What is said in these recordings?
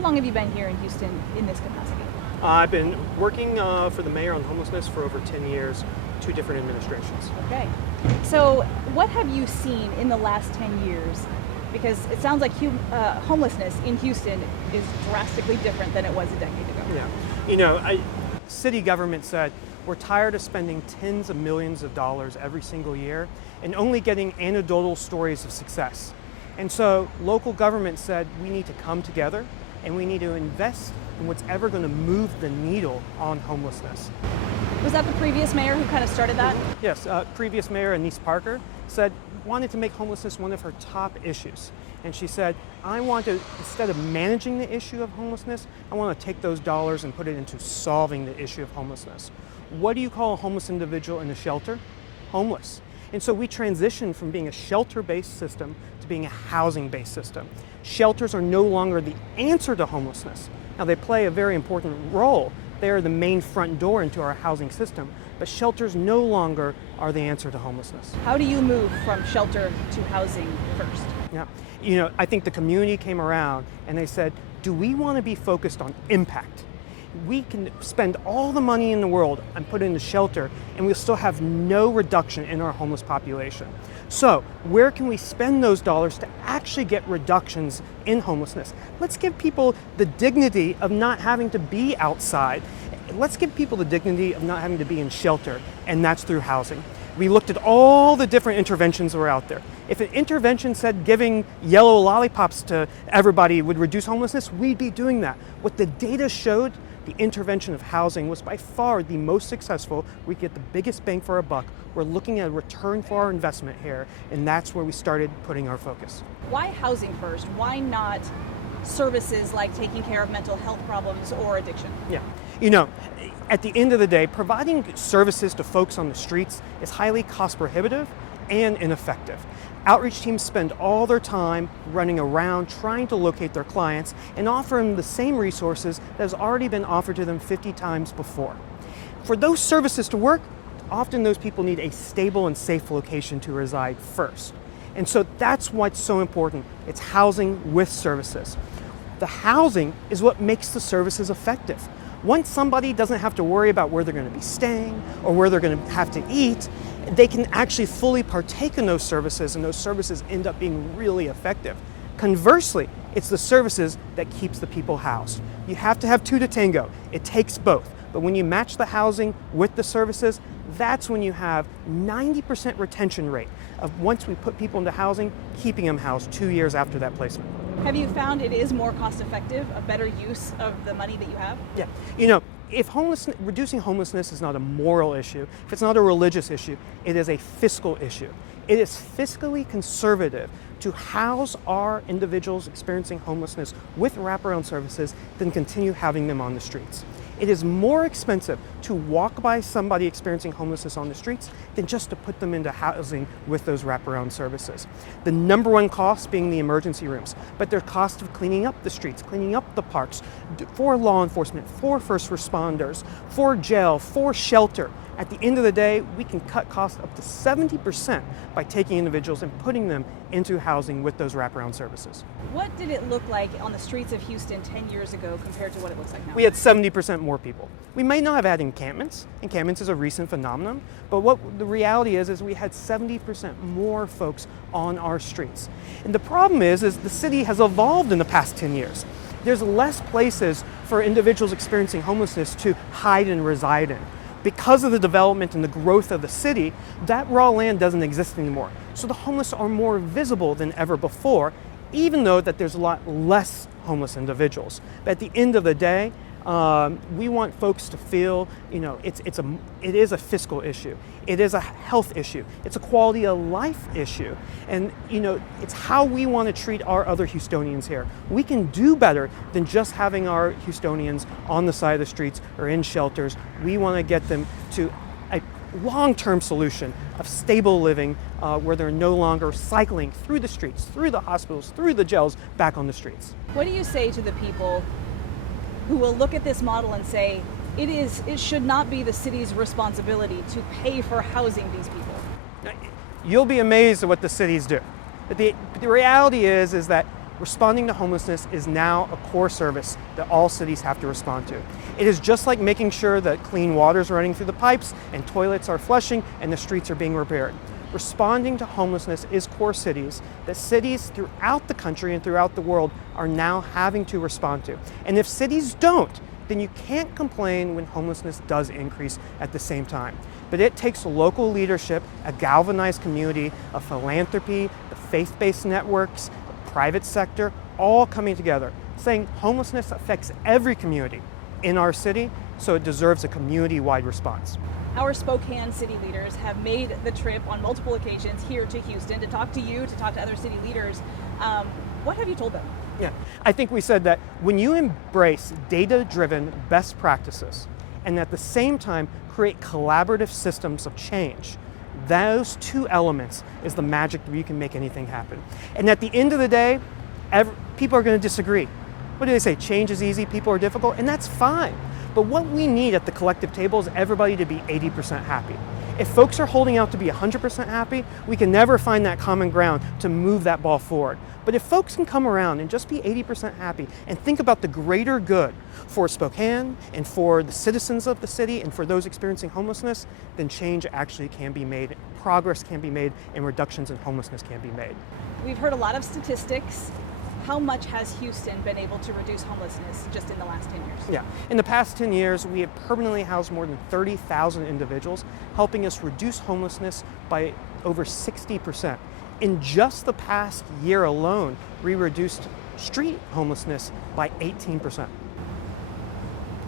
long have you been here in Houston in this capacity? I've been working for the mayor on homelessness for over 10 years, 2 different administrations. Okay. So what have you seen in the last 10 years? Because it sounds like homelessness in Houston is drastically different than it was a decade ago. Yeah. City government said, we're tired of spending tens of millions of dollars every single year and only getting anecdotal stories of success. And so local government said, we need to come together and we need to invest in what's ever going to move the needle on homelessness. Was that the previous mayor who kind of started that? Yes, previous mayor Anise Parker wanted to make homelessness one of her top issues. And she said, I want to, instead of managing the issue of homelessness, I want to take those dollars and put it into solving the issue of homelessness. What do you call a homeless individual in a shelter? Homeless. And so we transitioned from being a shelter-based system to being a housing-based system. Shelters are no longer the answer to homelessness. Now they play a very important role. They are the main front door into our housing system, but shelters no longer are the answer to homelessness. How do you move from shelter to housing first? Yeah, I think the community came around and they said, do we want to be focused on impact? We can spend all the money in the world and put it into shelter and we'll still have no reduction in our homeless population. So where can we spend those dollars to actually get reductions in homelessness? Let's give people the dignity of not having to be outside. Let's give people the dignity of not having to be in shelter, and that's through housing. We looked at all the different interventions that were out there. If an intervention said giving yellow lollipops to everybody would reduce homelessness, we'd be doing that. What the data showed, the intervention of housing was by far the most successful. We get the biggest bang for our buck. We're looking at a return for our investment here, and that's where we started putting our focus. Why housing first? Why not services like taking care of mental health problems or addiction? Yeah, at the end of the day, providing services to folks on the streets is highly cost prohibitive and ineffective. Outreach teams spend all their time running around trying to locate their clients and offer them the same resources that has already been offered to them 50 times before. For those services to work, often those people need a stable and safe location to reside first. And so that's what's so important. It's housing with services. The housing is what makes the services effective. Once somebody doesn't have to worry about where they're going to be staying or where they're going to have to eat, they can actually fully partake in those services, and those services end up being really effective. Conversely, it's the services that keeps the people housed. You have to have two to tango. It takes both. But when you match the housing with the services, that's when you have 90% retention rate of once we put people into housing, keeping them housed 2 years after that placement. Have you found it is more cost effective, a better use of the money that you have? Yeah, if reducing homelessness is not a moral issue, if it's not a religious issue, it is a fiscal issue. It is fiscally conservative to house our individuals experiencing homelessness with wraparound services than continue having them on the streets. It is more expensive to walk by somebody experiencing homelessness on the streets than just to put them into housing with those wraparound services. The number one cost being the emergency rooms, but their cost of cleaning up the streets, cleaning up the parks, for law enforcement, for first responders, for jail, for shelter. At the end of the day, we can cut costs up to 70% by taking individuals and putting them into housing with those wraparound services. What did it look like on the streets of Houston 10 years ago compared to what it looks like now? We had 70% more people. We may not have had encampments. Encampments is a recent phenomenon, but what the reality is we had 70% more folks on our streets. And the problem is the city has evolved in the past 10 years. There's less places for individuals experiencing homelessness to hide and reside in. Because of the development and the growth of the city, that raw land doesn't exist anymore. So the homeless are more visible than ever before, even though that there's a lot less homeless individuals. But at the end of the day, we want folks to feel, it is a fiscal issue. It is a health issue. It's a quality of life issue. And, it's how we want to treat our other Houstonians here. We can do better than just having our Houstonians on the side of the streets or in shelters. We want to get them to a long-term solution of stable living where they're no longer cycling through the streets, through the hospitals, through the jails, back on the streets. What do you say to the people who will look at this model and say, it should not be the city's responsibility to pay for housing these people? You'll be amazed at what the cities do. But the reality is that Responding to homelessness is now a core service that all cities have to respond to. It is just like making sure that clean water is running through the pipes and toilets are flushing and the streets are being repaired. Responding to homelessness is core cities that cities throughout the country and throughout the world are now having to respond to. And if cities don't, then you can't complain when homelessness does increase at the same time. But it takes local leadership, a galvanized community of philanthropy, the faith-based networks, the private sector, all coming together, saying homelessness affects every community in our city, so it deserves a community-wide response. Our Spokane city leaders have made the trip on multiple occasions here to Houston to talk to you, to talk to other city leaders. What have you told them? Yeah, I think we said that when you embrace data-driven best practices and at the same time create collaborative systems of change, those two elements is the magic where you can make anything happen. And at the end of the day, people are going to disagree. What do they say? Change is easy, people are difficult, and that's fine. But what we need at the collective table is everybody to be 80% happy. If folks are holding out to be 100% happy, we can never find that common ground to move that ball forward. But if folks can come around and just be 80% happy and think about the greater good for Spokane and for the citizens of the city and for those experiencing homelessness, then change actually can be made, progress can be made, and reductions in homelessness can be made. We've heard a lot of statistics. How much has Houston been able to reduce homelessness just in the last 10 years? Yeah, in the past 10 years, we have permanently housed more than 30,000 individuals, helping us reduce homelessness by over 60%. In just the past year alone, we reduced street homelessness by 18%.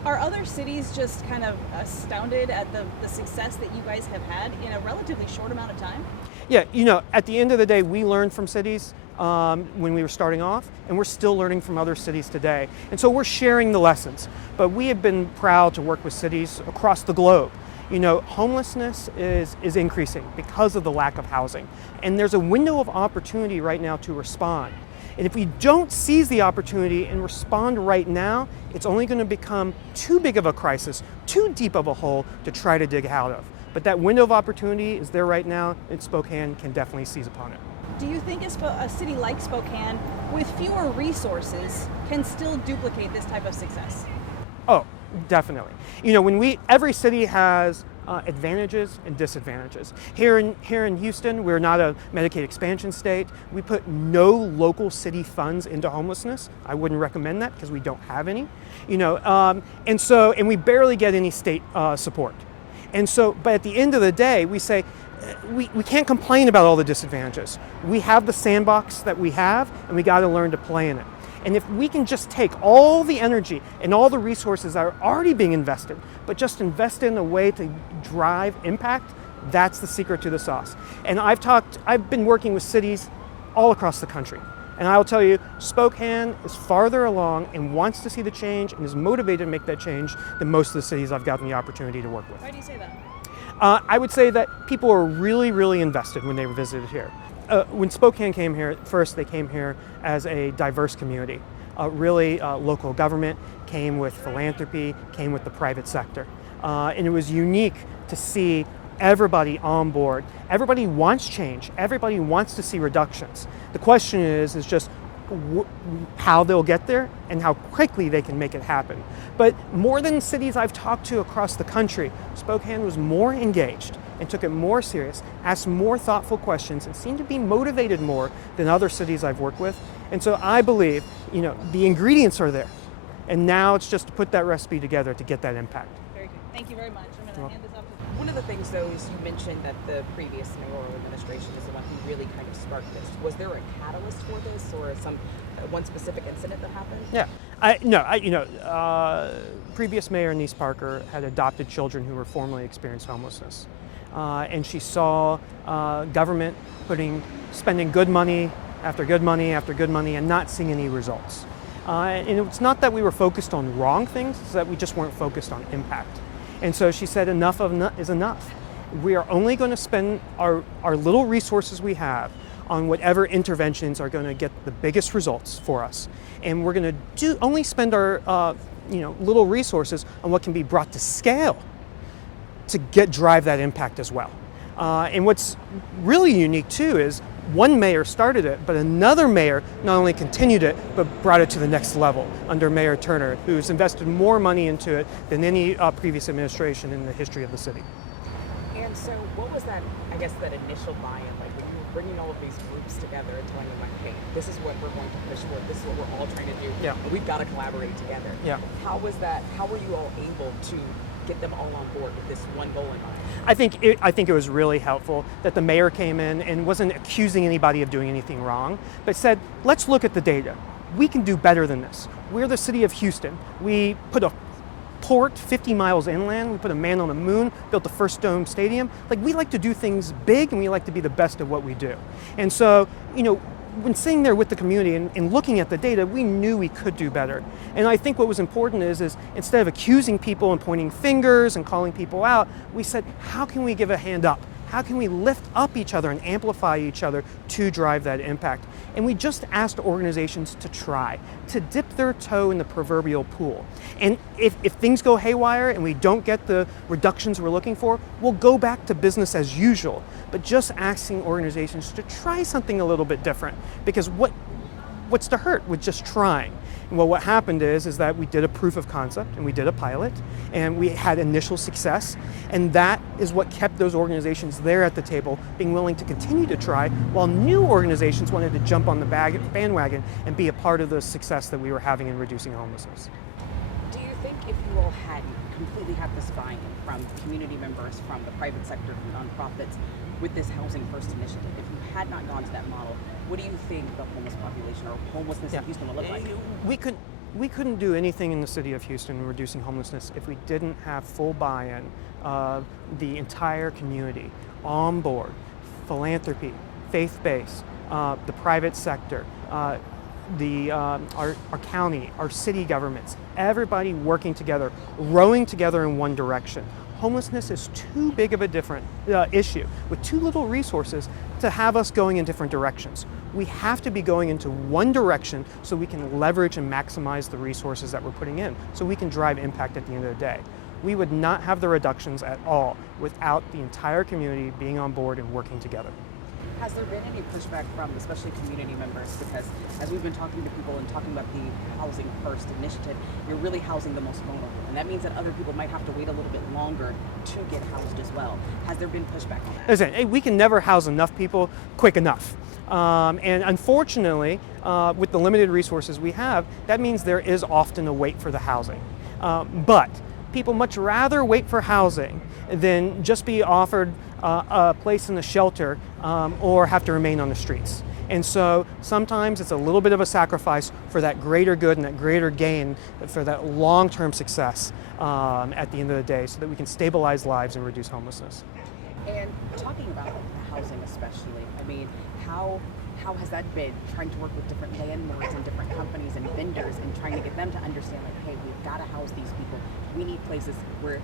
Are other cities just kind of astounded at the success that you guys have had in a relatively short amount of time? Yeah, at the end of the day, we learned from cities when we were starting off, and we're still learning from other cities today. And so we're sharing the lessons. But we have been proud to work with cities across the globe. Homelessness is increasing because of the lack of housing. And there's a window of opportunity right now to respond. And if we don't seize the opportunity and respond right now, it's only going to become too big of a crisis, too deep of a hole to try to dig out of. But that window of opportunity is there right now, and Spokane can definitely seize upon it. Do you think a city like Spokane, with fewer resources, can still duplicate this type of success? Oh, definitely. Every city has advantages and disadvantages. Here in Houston, we're not a Medicaid expansion state. We put no local city funds into homelessness. I wouldn't recommend that because we don't have any. And we barely get any state support. But at the end of the day, we say, we can't complain about all the disadvantages. We have the sandbox that we have, and we got to learn to play in it. And if we can just take all the energy and all the resources that are already being invested, but just invest in a way to drive impact, that's the secret to the sauce. And I've been working with cities all across the country. And I will tell you, Spokane is farther along and wants to see the change and is motivated to make that change than most of the cities I've gotten the opportunity to work with. Why do you say that? I would say that people are really, really invested when they visited here. When Spokane came here, first they came here as a diverse community. Local government came with philanthropy, came with the private sector. And it was unique to see everybody on board. Everybody wants change. Everybody wants to see reductions. The question is just how they'll get there and how quickly they can make it happen. But more than cities I've talked to across the country, Spokane was more engaged and took it more serious, asked more thoughtful questions, and seemed to be motivated more than other cities I've worked with. And so I believe, the ingredients are there. And now it's just to put that recipe together to get that impact. Very good. Thank you very much. I'm going to hand this off to One of the things, though, is you mentioned that the previous mayoral administration is the one who really kind of sparked this. Was there a catalyst for this, or one specific incident that happened? Yeah, previous mayor Niece Parker had adopted children who were formerly experienced homelessness, and she saw government spending good money after good money after good money and not seeing any results. And it's not that we were focused on wrong things; it's that we just weren't focused on impact. And so she said, enough is enough. We are only going to spend our little resources we have on whatever interventions are going to get the biggest results for us. And we're going to only spend our little resources on what can be brought to scale to drive that impact as well. And what's really unique too is one mayor started it, but another mayor not only continued it, but brought it to the next level under Mayor Turner, who's invested more money into it than any previous administration in the history of the city. And so what was that, I guess, that initial buy-in, like when you were bringing all of these groups together and telling them, like, hey, this is what we're going to push for, this is what we're all trying to do, Yeah. and we've got to collaborate together. Yeah. How was that, how were you all able to get them all on board with this one goal in mind? I think it was really helpful that the mayor came in and wasn't accusing anybody of doing anything wrong, but said, let's look at the data. We can do better than this. We're the city of Houston. We put a port 50 miles inland, we put a man on the moon, built the first dome stadium. Like, we like to do things big and we like to be the best at what we do. And so, when sitting there with the community and looking at the data, we knew we could do better. And I think what was important is instead of accusing people and pointing fingers and calling people out, we said, how can we give a hand up? How can we lift up each other and amplify each other to drive that impact? And we just asked organizations to try, to dip their toe in the proverbial pool. And if things go haywire and we don't get the reductions we're looking for, we'll go back to business as usual. But just asking organizations to try something a little bit different, because what's to hurt with just trying? Well, what happened is that we did a proof of concept and we did a pilot and we had initial success, and that is what kept those organizations there at the table, being willing to continue to try, while new organizations wanted to jump on the bandwagon and be a part of the success that we were having in reducing homelessness. Do you think if you all had completely had this buy-in from community members, from the private sector, from nonprofits, with this Housing First initiative, if you had not gone to that model, what do you think the homeless population or homelessness in Houston would look like? We couldn't do anything in the city of Houston in reducing homelessness if we didn't have full buy-in of the entire community on board. Philanthropy, faith-based, the private sector, our county, our city governments, everybody working together, rowing together in one direction. Homelessness is too big of a different issue with too little resources to have us going in different directions. We have to be going into one direction so we can leverage and maximize the resources that we're putting in, so we can drive impact at the end of the day. We would not have the reductions at all without the entire community being on board and working together. Has there been any pushback from especially community members? Because as we've been talking to people and talking about the Housing First initiative, you're really housing the most vulnerable. And that means that other people might have to wait a little bit longer to get housed as well. Has there been pushback on that? Listen, hey, we can never house enough people quick enough. And unfortunately, with the limited resources we have, that means there is often a wait for the housing. But people much rather wait for housing than just be offered a place in a shelter or have to remain on the streets. And so sometimes it's a little bit of a sacrifice for that greater good and that greater gain, for that long-term success at the end of the day, so that we can stabilize lives and reduce homelessness. And talking about the housing especially, I mean, how has that been, trying to work with different landlords and different companies and vendors and trying to get them to understand, like, hey, we've got to house these people. We need places where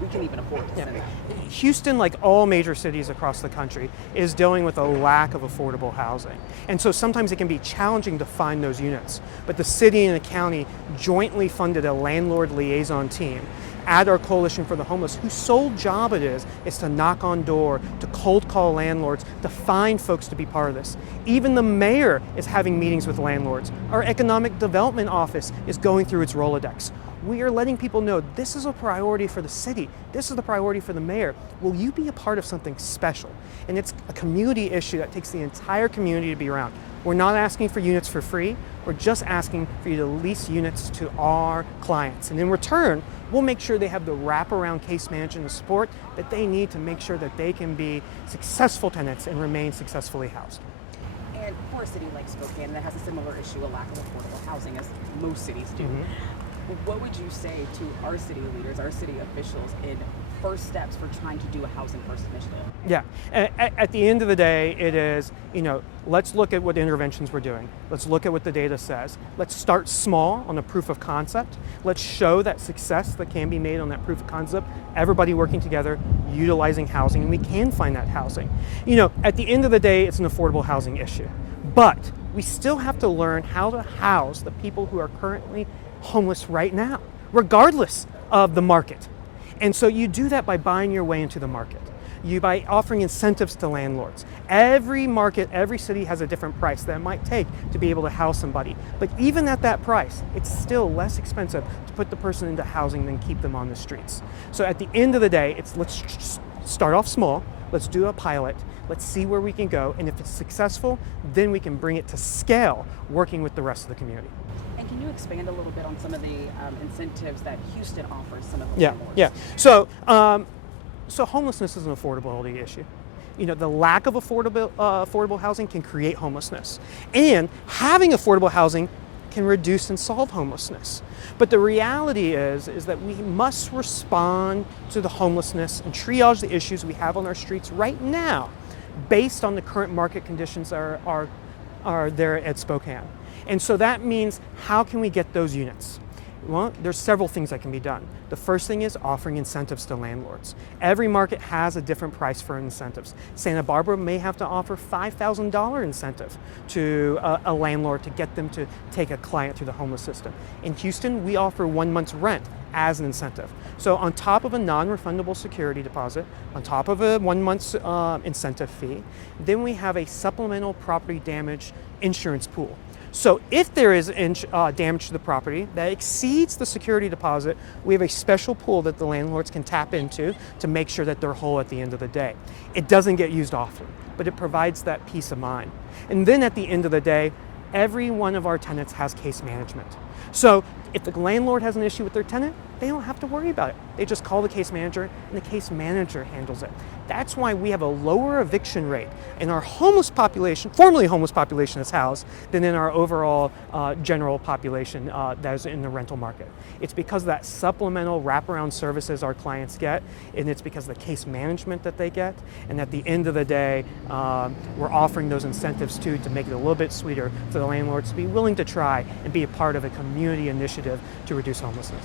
we can even afford to send them. Houston, like all major cities across the country, is dealing with a lack of affordable housing. And so sometimes it can be challenging to find those units. But the city and the county jointly funded a landlord liaison team at our Coalition for the Homeless, whose sole job it is to knock on door, to cold call landlords, to find folks to be part of this. Even the mayor is having meetings with landlords. Our economic development office is going through its Rolodex. We are letting people know this is a priority for the city. This is the priority for the mayor. Will you be a part of something special? And it's a community issue that takes the entire community to be around. We're not asking for units for free. We're just asking for you to lease units to our clients. And in return, we'll make sure they have the wraparound case management support that they need to make sure that they can be successful tenants and remain successfully housed. And for a city like Spokane that has a similar issue, a lack of affordable housing, as most cities do, what would you say to our city leaders, our city officials, in first steps for trying to do a Housing First initiative? Yeah, at the end of the day, it is, let's look at what interventions we're doing. Let's look at what the data says. Let's start small on a proof of concept. Let's show that success that can be made on that proof of concept. Everybody working together, utilizing housing, and we can find that housing. At the end of the day, it's an affordable housing issue. But we still have to learn how to house the people who are currently homeless right now, regardless of the market. And so you do that by buying your way into the market. by offering incentives to landlords. Every market, every city has a different price that it might take to be able to house somebody. But even at that price, it's still less expensive to put the person into housing than keep them on the streets. So at the end of the day, let's start off small, let's do a pilot, let's see where we can go, and if it's successful, then we can bring it to scale, working with the rest of the community. And can you expand a little bit on some of the incentives that Houston offers some of the Yeah, landlords? yeah. So homelessness is an affordability issue. You know, the lack of affordable housing can create homelessness. And having affordable housing can reduce and solve homelessness. But the reality is that we must respond to the homelessness and triage the issues we have on our streets right now based on the current market conditions that are there at Spokane. And so that means, how can we get those units? Well, there's several things that can be done. The first thing is offering incentives to landlords. Every market has a different price for incentives. Santa Barbara may have to offer $5,000 incentive to a landlord to get them to take a client through the homeless system. In Houston, we offer 1 month's rent as an incentive. So on top of a non-refundable security deposit, on top of a 1 month's incentive fee, then we have a supplemental property damage insurance pool. So if there is damage to the property that exceeds the security deposit, we have a special pool that the landlords can tap into to make sure that they're whole at the end of the day. It doesn't get used often, but it provides that peace of mind. And then at the end of the day, every one of our tenants has case management. So if the landlord has an issue with their tenant, they don't have to worry about it. They just call the case manager, and the case manager handles it. That's why we have a lower eviction rate in our homeless population, formerly homeless population that's housed, than in our overall general population that is in the rental market. It's because of that supplemental wraparound services our clients get, and it's because of the case management that they get. And at the end of the day, we're offering those incentives too to make it a little bit sweeter for the landlords to be willing to try and be a part of a community initiative to reduce homelessness.